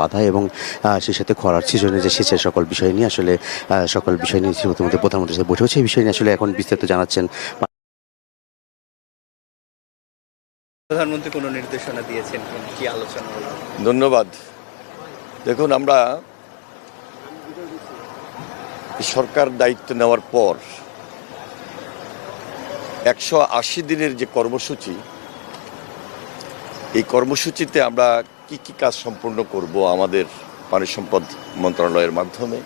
বাধা এবং সেই সাথে খরার সিজনে যে সেচের সকল বিষয় নিয়ে আসলে সকল বিষয় নিয়ে ইতিমধ্যে প্রধানমন্ত্রীর সাথে বৈঠক হচ্ছে। এই বিষয় নিয়ে আসলে এখন বিস্তারিত জানাচ্ছেন। প্রধানমন্ত্রী কোনো নির্দেশনা দিয়েছেন কি আলোচনা হলো? ধন্যবাদ। দেখুন, আমরা সরকার দায়িত্ব নেওয়ার পর 180 দিনের যে কর্মসূচি, এই কর্মসূচিতে আমরা কি কি কাজ সম্পূর্ণ করব আমাদের পানি সম্পদ মন্ত্রণালয়ের মাধ্যমে,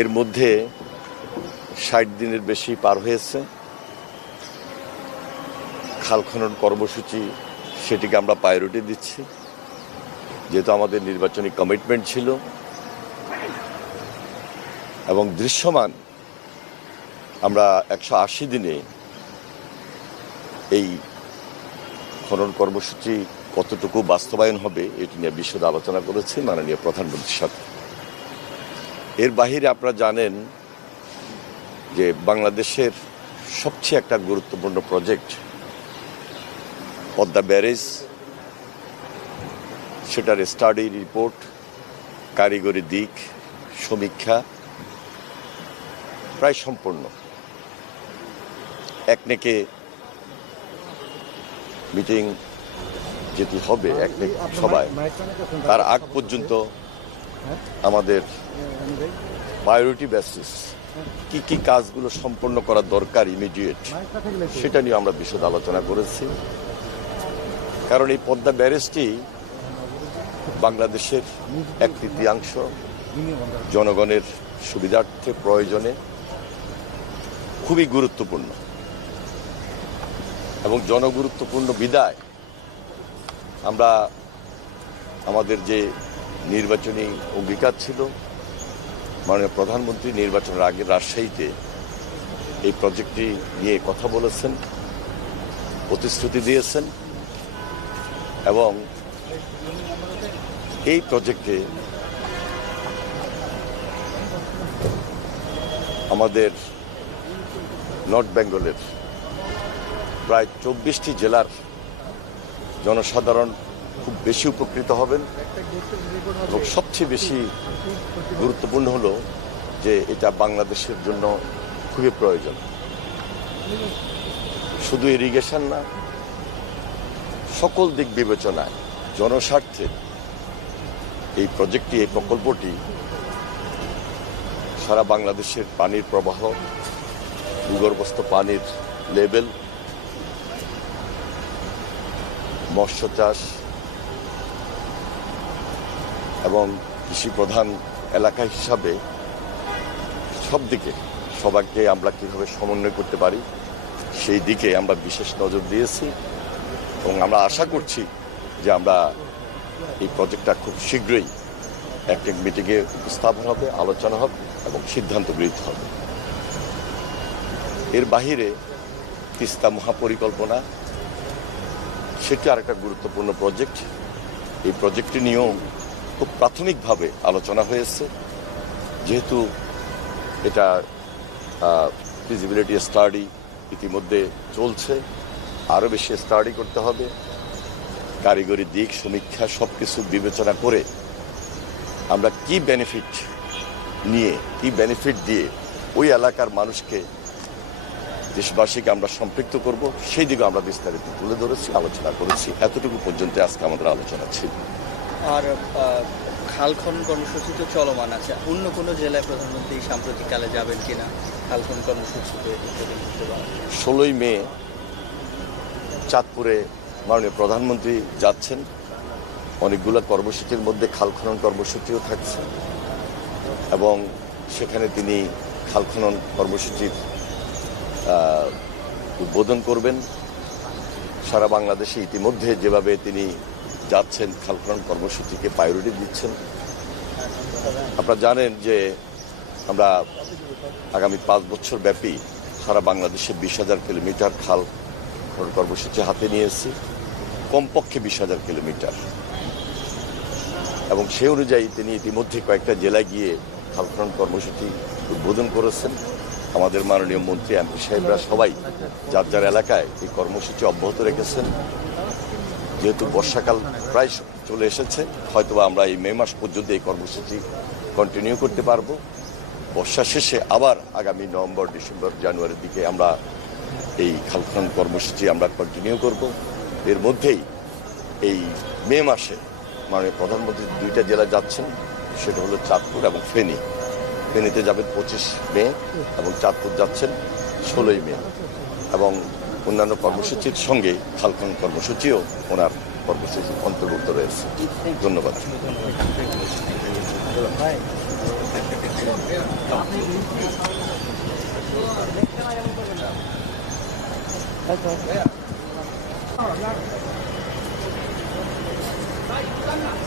এর মধ্যে 60 দিনের বেশি পার হয়েছে। খাল খনন কর্মসূচি, সেটিকে আমরা প্রায়োরিটি দিচ্ছি, যেহেতু আমাদের নির্বাচনী কমিটমেন্ট ছিল। এবং দৃশ্যমান আমরা 180 দিনে এই খনন কর্মসূচি কতটুকু বাস্তবায়ন হবে এটি নিয়ে বিশদ আলোচনা করেছি মাননীয় প্রধানমন্ত্রীর সাথে। এর বাহিরে আপনারা জানেন যে বাংলাদেশের সবচেয়ে একটা গুরুত্বপূর্ণ প্রজেক্ট পদ্মা ব্যারেজ, সেটার স্টাডি রিপোর্ট, কারিগরি দিক সমীক্ষা প্রায় সম্পূর্ণ। একনেকে মিটিং যেটি হবে, একনেক সভায়, তার আগ পর্যন্ত আমাদের প্রায়োরিটি বেসিস কি কি কাজগুলো সম্পন্ন করা দরকার ইমিডিয়েট, সেটা নিয়ে আমরা বিশদ আলোচনা করেছি। কারণ এই পদ্মা ব্যারেজটি বাংলাদেশের 1/3 জনগণের সুবিধার্থে প্রয়োজনে খুবই গুরুত্বপূর্ণ এবং জনগুরুত্বপূর্ণ বিদায় আমরা আমাদের যে নির্বাচনী অঙ্গীকার ছিল, মাননীয় প্রধানমন্ত্রী নির্বাচনের আগে রাজশাহীতে এই প্রজেক্টটি নিয়ে কথা বলেছেন, প্রতিশ্রুতি দিয়েছেন এবং এই প্রজেক্টে আমাদের নর্থ বেঙ্গলের প্রায় 24টি জেলার জনসাধারণ খুব বেশি উপকৃত হবেন এবং সবচেয়ে বেশি গুরুত্বপূর্ণ হলো যে এটা বাংলাদেশের জন্য খুবই প্রয়োজন। শুধু ইরিগেশন না, সকল দিক বিবেচনায় জনস্বার্থে এই প্রজেক্টটি, এই প্রকল্পটি সারা বাংলাদেশের পানির প্রবাহ, ভূগর্ভস্থ পানির লেভেল, মৎস্য চাষ এবং কৃষি প্রধান এলাকা হিসাবে সব দিকে সবাইকে আমরা কীভাবে সমন্বয় করতে পারি সেই দিকে আমরা বিশেষ নজর দিয়েছি এবং আমরা আশা করছি যে আমরা এই প্রজেক্টটা খুব শীঘ্রই একটা মিটিংয়ে উপস্থাপন হবে, আলোচনা হবে এবং সিদ্ধান্ত গৃহীত হবে। এর বাহিরে তিস্তা মহাপরিকল্পনা, সেটি আরেকটা গুরুত্বপূর্ণ প্রজেক্ট। এই প্রজেক্টটি নিয়েও খুব প্রাথমিকভাবে আলোচনা হয়েছে, যেহেতু এটা ফিজিবিলিটি স্টাডি ইতিমধ্যে চলছে, আরও বেশি স্টাডি করতে হবে, কারিগরি দিক সমীক্ষা সব কিছু বিবেচনা করে আমরা কি বেনিফিট নিয়ে, কি বেনিফিট দিয়ে ওই এলাকার মানুষকে, দেশবাসীকে আমরা সম্পৃক্ত করব, সেই দিকে আমরা বিস্তারিত তুলে ধরেছি, আলোচনা করেছি। এতটুকু পর্যন্ত আজকে আমাদের আলোচনা ছিল। আর খাল খনন কর্মসূচি তো চলমান আছে, অন্য কোনো জেলায় প্রধানমন্ত্রী সাম্প্রতিককালে যাবেন কিনা খাল খনন কর্মসূচিতে? 16ই মে চাঁদপুরে মাননীয় প্রধানমন্ত্রী যাচ্ছেন। অনেকগুলো কর্মসূচির মধ্যে খাল খনন কর্মসূচিও থাকছে এবং সেখানে তিনি খাল খনন কর্মসূচির উদ্বোধন করবেন। সারা বাংলাদেশে ইতিমধ্যে যেভাবে তিনি যাচ্ছেন, খাল খনন কর্মসূচিকে প্রায়োরিটি দিচ্ছেন। আপনারা জানেন যে আমরা আগামী 5 বছর ব্যাপী সারা বাংলাদেশে 20,000 কিলোমিটার খাল খনন কর্মসূচি হাতে নিয়েছি, কমপক্ষে 20,000 কিলোমিটার। এবং সে অনুযায়ী তিনি ইতিমধ্যে কয়েকটা জেলায় গিয়ে খাল খনন কর্মসূচি উদ্বোধন করেছেন। আমাদের মাননীয় মন্ত্রী এমপি সাহেবরা সবাই যার যার এলাকায় এই কর্মসূচি অব্যাহত রেখেছেন। যেহেতু বর্ষাকাল প্রায় চলে এসেছে। হয়তোবা আমরা এই মে মাস পর্যন্ত এই কর্মসূচি কন্টিনিউ করতে পারবো। বর্ষা শেষে আবার আগামী নভেম্বর, ডিসেম্বর, জানুয়ারির দিকে আমরা এই খাল খনন কর্মসূচি আমরা কন্টিনিউ করব। এর মধ্যেই এই মে মাসে মাননীয় প্রধানমন্ত্রী 2টা জেলা যাচ্ছেন, সেটা হলো চাঁদপুর এবং ফেনী। ফেনীতে যাবেন 25 মে এবং চাঁদপুর যাচ্ছেন 16ই মে, এবং অন্যান্য কর্মসূচির সঙ্গে খাল খনন কর্মসূচিও ওনার কর্মসূচি অন্তর্ভুক্ত রয়েছে। ধন্যবাদ।